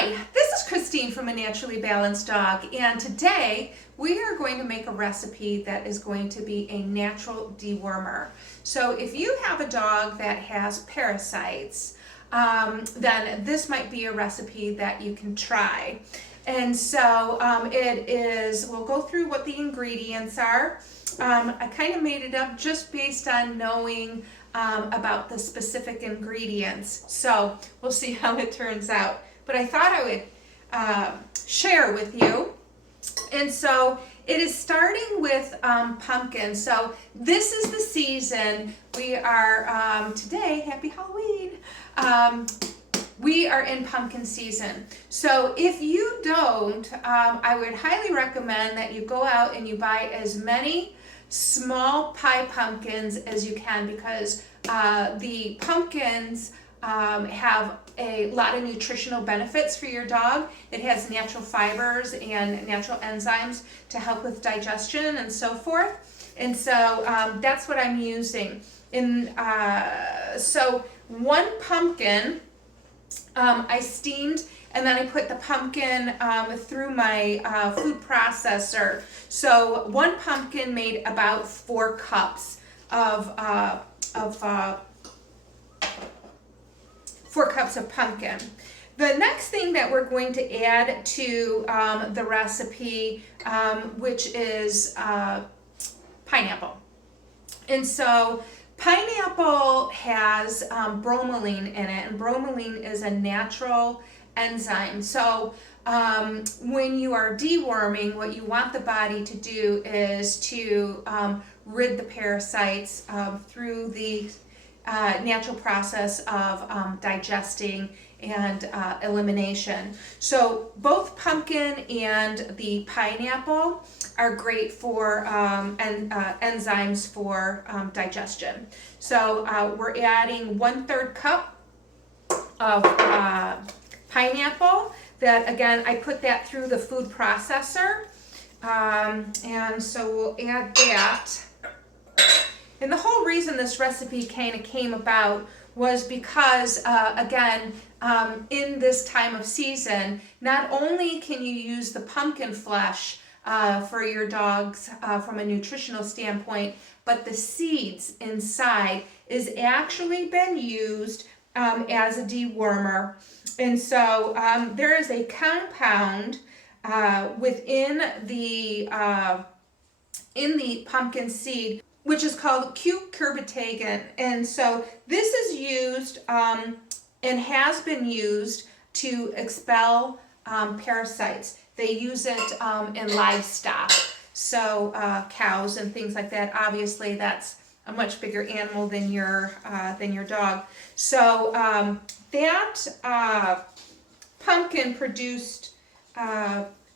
Hi, this is Christine from A Naturally Balanced Dog, and today we are going to make a recipe that is going to be a natural dewormer. So if you have a dog that has parasites, then this might be a recipe that you can try. And so we'll go through what the ingredients are. I kind of made it up just based on knowing about the specific ingredients. So we'll see how it turns out. But I thought I would share with you. And so it is starting with pumpkin. So this is the season. We are today, happy Halloween. We are in pumpkin season. So if you don't, I would highly recommend that you go out and you buy as many small pie pumpkins as you can, because the pumpkins have a lot of nutritional benefits for your dog. It has natural fibers and natural enzymes to help with digestion and so forth. And so that's what I'm using. So one pumpkin I steamed, and then I put the pumpkin through my food processor. So one pumpkin made about 4 cups of 4 cups of pumpkin. The next thing that we're going to add to the recipe, which is pineapple. And so pineapple has bromelain in it, and bromelain is a natural enzyme. So when you are deworming, what you want the body to do is to rid the parasites through the natural process of digesting and elimination. So both pumpkin and the pineapple are great for enzymes for digestion. So we're adding 1/3 cup of pineapple. That, again, I put that through the food processor, and so we'll add that. And the whole reason this recipe kind of came about was because, again, in this time of season, not only can you use the pumpkin flesh for your dogs from a nutritional standpoint, but the seeds inside is actually been used as a dewormer. And so there is a compound within the pumpkin seed, which is called cucurbitamin. And so this is used and has been used to expel parasites. They use it in livestock, so cows and things like that. Obviously, that's a much bigger animal than your dog. So that pumpkin produced.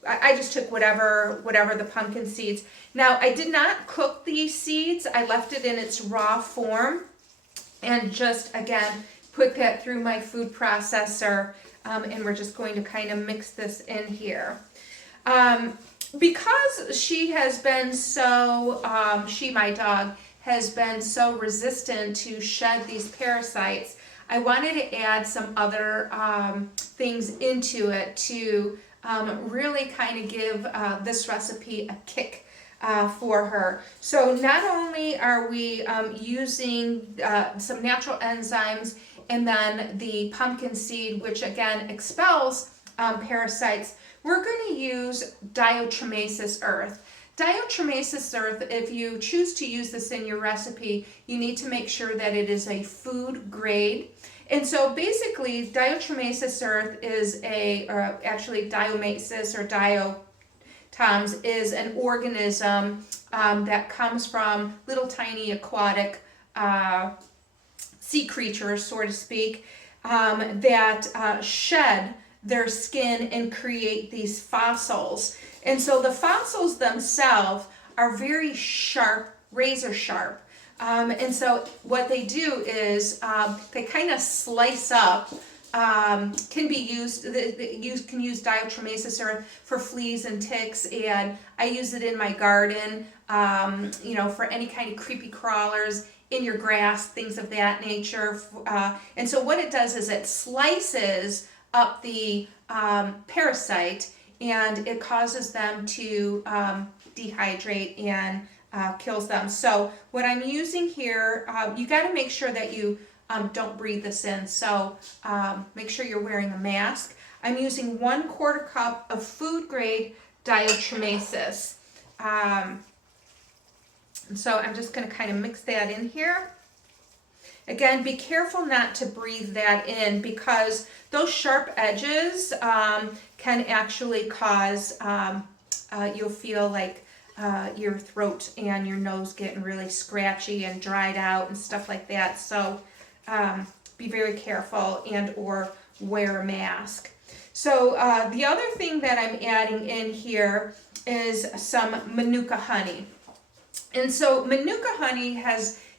I just took whatever the pumpkin seeds. Now, I did not cook these seeds. I left it in its raw form and just, again, put that through my food processor, and we're just going to kind of mix this in here. Because she has been so, my dog, has been so resistant to shed these parasites, I wanted to add some other things into it to really kind of give this recipe a kick for her. So not only are we using some natural enzymes and then the pumpkin seed, which again expels parasites, we're going to use Diatomaceous earth. Diatomaceous earth, if you choose to use this in your recipe, you need to make sure that it is a food grade. And so basically, Diatomaceous earth is actually Diatomaceous or diatoms is an organism that comes from little tiny aquatic sea creatures, so to speak, that shed their skin and create these fossils. And so the fossils themselves are very sharp, razor sharp. And so what they do is they kind of slice up, can be used, you can use Diatomaceous earth for fleas and ticks, and I use it in my garden, for any kind of creepy crawlers in your grass, things of that nature. And so what it does is it slices up the parasite, and it causes them to dehydrate and kills them. So what I'm using here, you got to make sure that you don't breathe this in. So make sure you're wearing a mask. I'm using 1/4 cup of food grade Diatomaceous. So I'm just going to kind of mix that in here. Again, be careful not to breathe that in because those sharp edges can actually cause, you'll feel like your throat and your nose getting really scratchy and dried out and stuff like that. So be very careful and or wear a mask. So the other thing that I'm adding in here is some Manuka honey. And so Manuka honey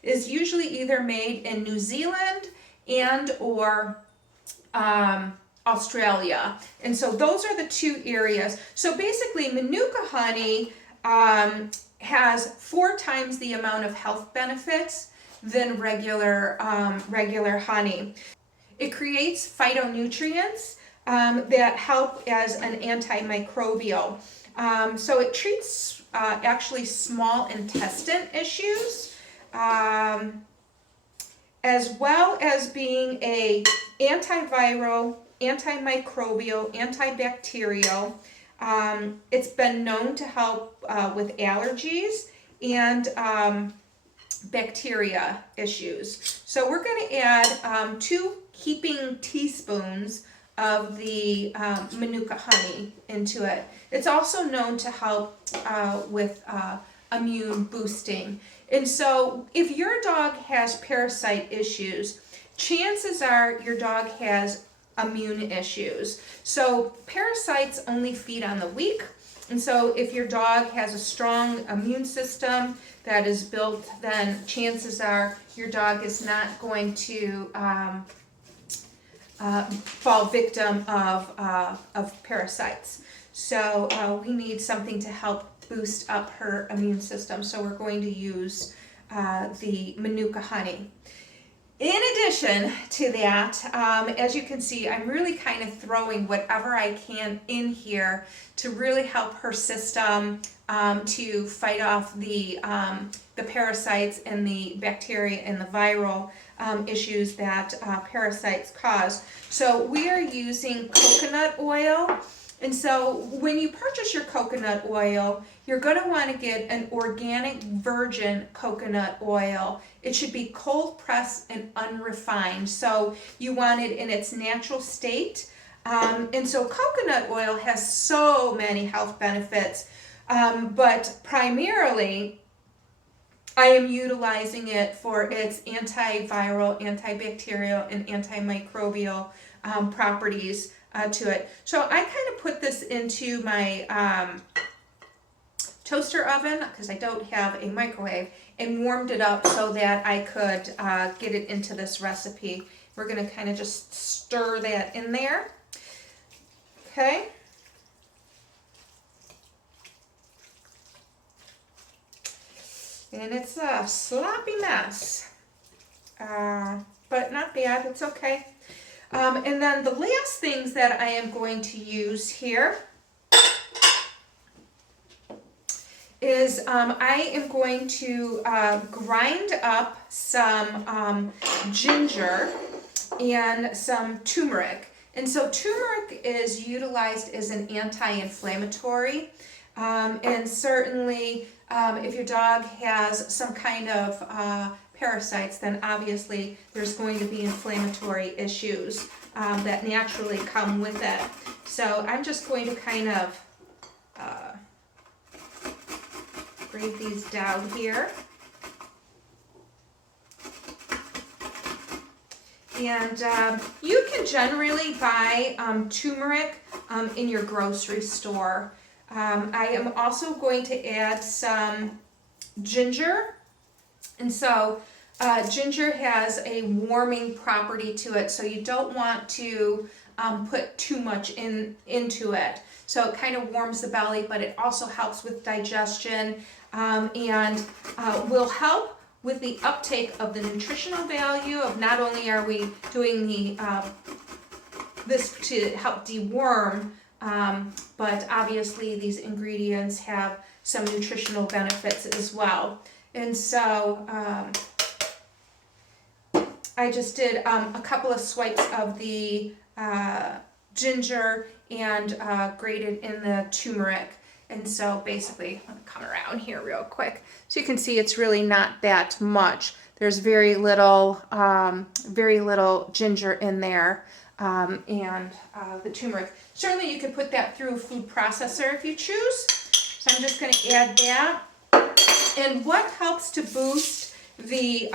is usually either made in New Zealand and or Australia. And so those are the two areas. So basically Manuka honey has 4 times the amount of health benefits than regular honey. It creates phytonutrients that help as an antimicrobial. So it treats actually small intestine issues, as well as being a antiviral, antimicrobial, antibacterial. It's been known to help with allergies and bacteria issues. So we're going to add 2 heaping teaspoons of the Manuka honey into it. It's also known to help with immune boosting. And so if your dog has parasite issues, chances are your dog has immune issues. So parasites only feed on the weak. And so if your dog has a strong immune system that is built, then chances are your dog is not going to fall victim of parasites. So we need something to help boost up her immune system. So we're going to use the Manuka honey. In addition to that, as you can see, I'm really kind of throwing whatever I can in here to really help her system to fight off the parasites and the bacteria and the viral issues that parasites cause. So we are using coconut oil. And so when you purchase your coconut oil, you're going to want to get an organic virgin coconut oil. It should be cold pressed and unrefined. So you want it in its natural state. And so coconut oil has so many health benefits, but primarily I am utilizing it for its antiviral, antibacterial, and antimicrobial properties to it. So I kind of put this into my toaster oven because I don't have a microwave and warmed it up so that I could get it into this recipe. We're going to kind of just stir that in there. Okay. And it's a sloppy mess, but not bad, it's okay. And then the last things that I am going to use here is I am going to grind up some ginger and some turmeric. And so turmeric is utilized as an anti-inflammatory, and certainly if your dog has some kind of parasites, then obviously there's going to be inflammatory issues that naturally come with it. So I'm just going to kind of grate these down here. And you can generally buy turmeric in your grocery store. I am also going to add some ginger. And so ginger has a warming property to it, so you don't want to put too much into it. So it kind of warms the belly, but it also helps with digestion and will help with the uptake of the nutritional value of not only are we doing the this to help deworm, but obviously these ingredients have some nutritional benefits as well. And so I just did a couple of swipes of the ginger and grated in the turmeric. And so basically, I'm gonna come around here real quick. So you can see it's really not that much. There's very little ginger in there, and the turmeric. Certainly you could put that through a food processor if you choose. So I'm just gonna add that. And what helps to boost the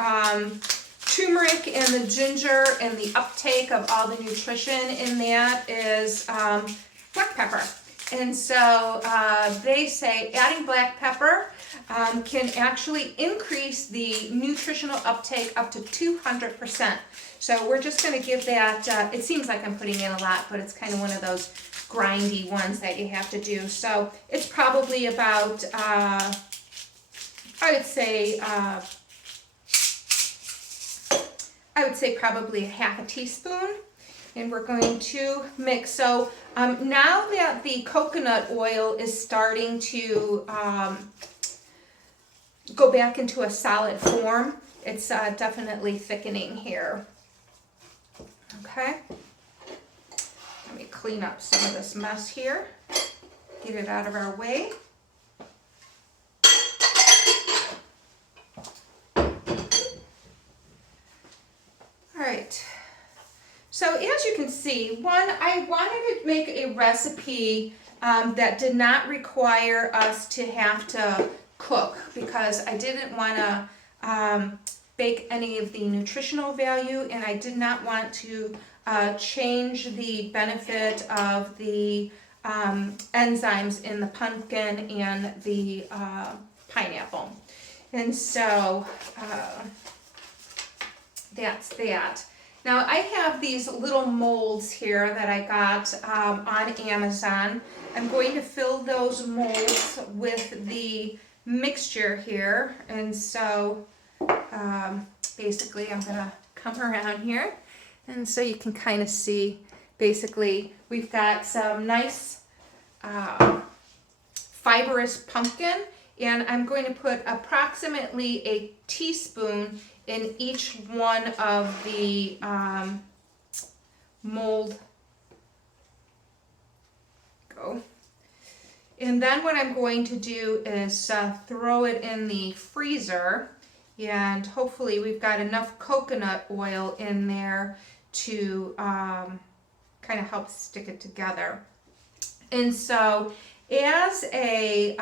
turmeric and the ginger and the uptake of all the nutrition in that is black pepper. And so they say adding black pepper can actually increase the nutritional uptake up to 200%. So we're just going to give that, it seems like I'm putting in a lot, but it's kind of one of those grindy ones that you have to do. So it's probably about, I would say probably half a teaspoon. And we're going to mix. So now that the coconut oil is starting to go back into a solid form, it's definitely thickening here. Okay. Let me clean up some of this mess here. Get it out of our way. All right. So as you can see, I wanted to make a recipe that did not require us to have to cook, because I didn't want to bake any of the nutritional value, and I did not want to change the benefit of the enzymes in the pumpkin and the pineapple. And so that's that. Now I have these little molds here that I got on Amazon. I'm going to fill those molds with the mixture here. And so basically I'm going to come around here. And so you can kind of see, basically we've got some nice fibrous pumpkin. And I'm going to put approximately a teaspoon in each one of the mold. And then what I'm going to do is throw it in the freezer, and hopefully we've got enough coconut oil in there to kind of help stick it together. And so as a,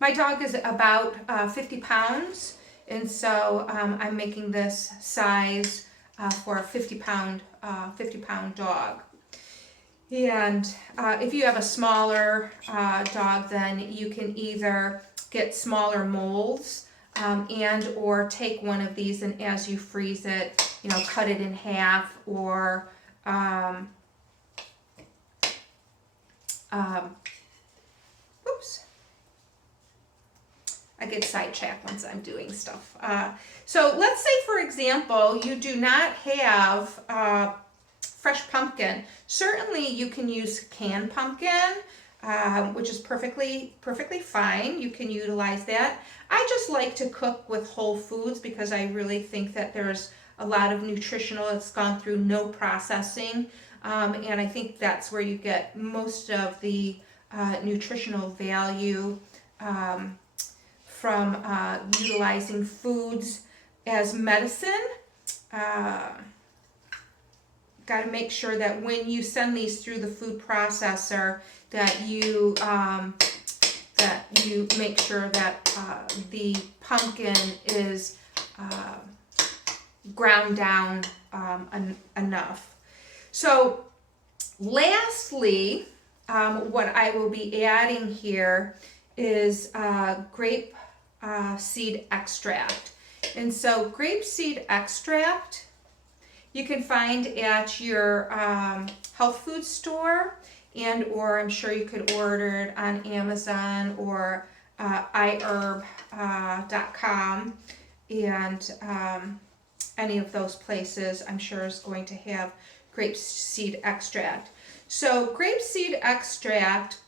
my dog is about 50 pounds. And so I'm making this size for a 50-pound dog. And if you have a smaller dog, then you can either get smaller molds and or take one of these, and as you freeze it, you know, cut it in half, or oops. I get sidetracked once I'm doing stuff. So let's say, for example, you do not have fresh pumpkin. Certainly you can use canned pumpkin, which is perfectly fine. You can utilize that. I just like to cook with whole foods because I really think that there's a lot of nutritional, it's gone through no processing. And I think that's where you get most of the nutritional value from utilizing foods as medicine. Got to make sure that when you send these through the food processor, that you make sure that the pumpkin is ground down enough. So lastly, what I will be adding here is grape seed extract. And so grape seed extract you can find at your health food store, and or I'm sure you could order it on Amazon or iherb.com, and any of those places I'm sure is going to have grapeseed extract. So grapeseed extract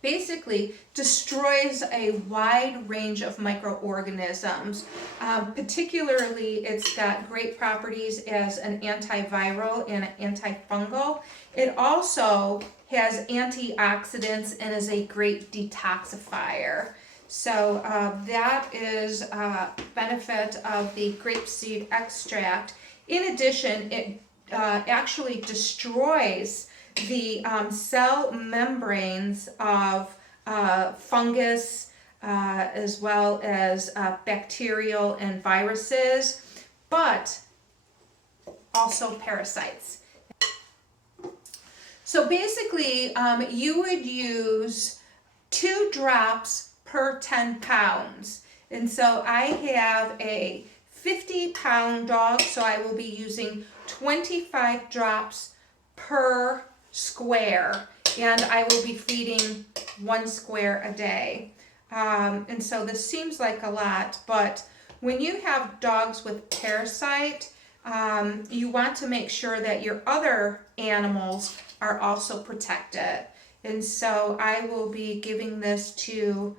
basically destroys a wide range of microorganisms. Particularly, it's got great properties as an antiviral and an antifungal. It also has antioxidants and is a great detoxifier. So that is a benefit of the grapeseed extract. In addition, it actually destroys the cell membranes of fungus as well as bacterial and viruses, but also parasites. So basically, you would use 2 drops per 10 pounds. And so I have a 50-pound dog, so I will be using 25 drops per square, and I will be feeding 1 square a day. And so this seems like a lot, but when you have dogs with parasite, you want to make sure that your other animals are also protected. And so I will be giving this to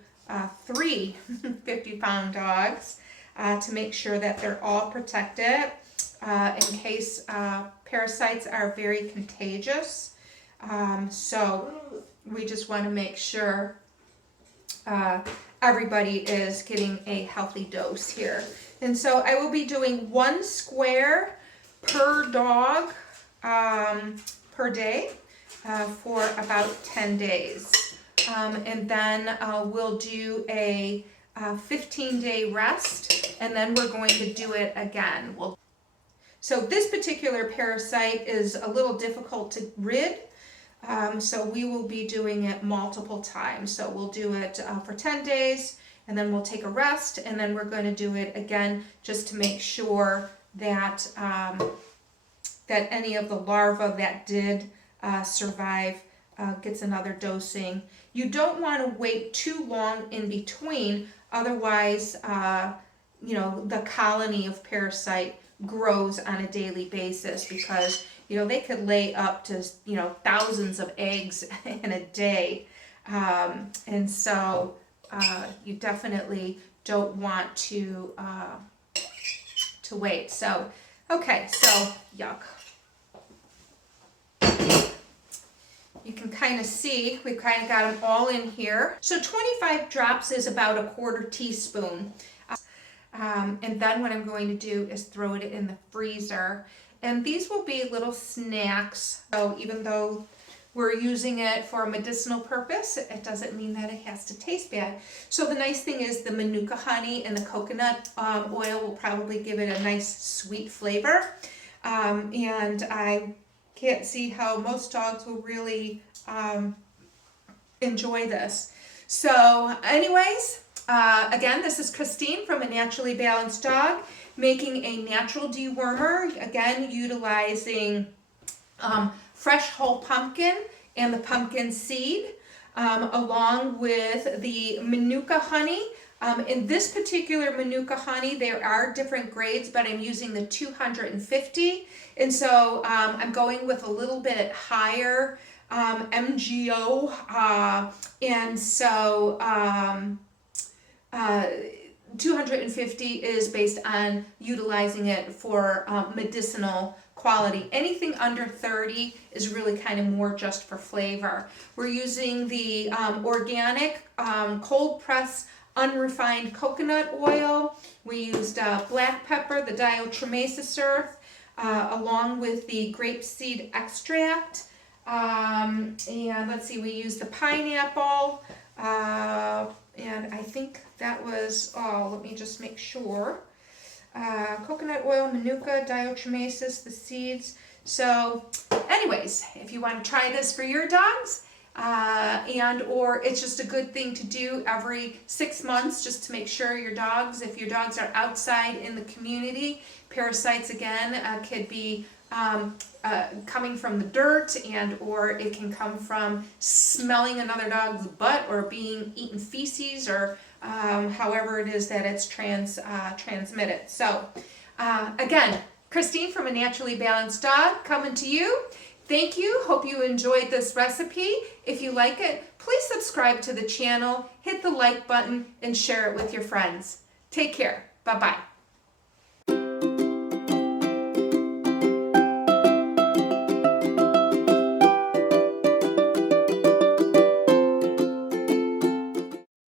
3 50-pound dogs to make sure that they're all protected in case parasites are very contagious. So we just want to make sure everybody is getting a healthy dose here. And so I will be doing 1 square per dog per day for about 10 days. And then we'll do a 15-day rest, and then we're going to do it again. So this particular parasite is a little difficult to rid, so we will be doing it multiple times. So we'll do it for 10 days, and then we'll take a rest, and then we're going to do it again just to make sure that that any of the larvae that did survive gets another dosing. You don't want to wait too long in between, otherwise the colony of parasite grows on a daily basis, because they could lay up to thousands of eggs in a day, and so you definitely don't want to wait. So okay, so yuck. You can kind of see we've kind of got them all in here. So 25 drops is about a 1/4 teaspoon. And then what I'm going to do is throw it in the freezer. And these will be little snacks. So even though we're using it for a medicinal purpose, it doesn't mean that it has to taste bad. So the nice thing is the Manuka honey and the coconut oil will probably give it a nice sweet flavor. And I can't see how most dogs will really enjoy this. So anyways, again, this is Christine from A Naturally Balanced Dog, making a natural dewormer, again utilizing fresh whole pumpkin and the pumpkin seed, along with the Manuka honey. In this particular Manuka honey, there are different grades, but I'm using the 250, and so I'm going with a little bit higher MGO, and so 250 is based on utilizing it for medicinal quality. Anything under 30 is really kind of more just for flavor. We're using the organic cold press unrefined coconut oil. We used black pepper, the Diatomaceous, along with the grapeseed extract. And let's see, we used the pineapple, and I think that was all. Let me just make sure. Coconut oil, Manuka, Diatomaceous, the seeds. So anyways, if you want to try this for your dogs, and or it's just a good thing to do every 6 months, just to make sure your dogs, if your dogs are outside in the community, parasites again could be coming from the dirt, and or it can come from smelling another dog's butt or being eaten feces, or however it is that it's transmitted. So again, Christine from A Naturally Balanced Dog coming to you. Thank you. Hope you enjoyed this recipe. If you like it, please subscribe to the channel, hit the like button, and share it with your friends. Take care. Bye-bye.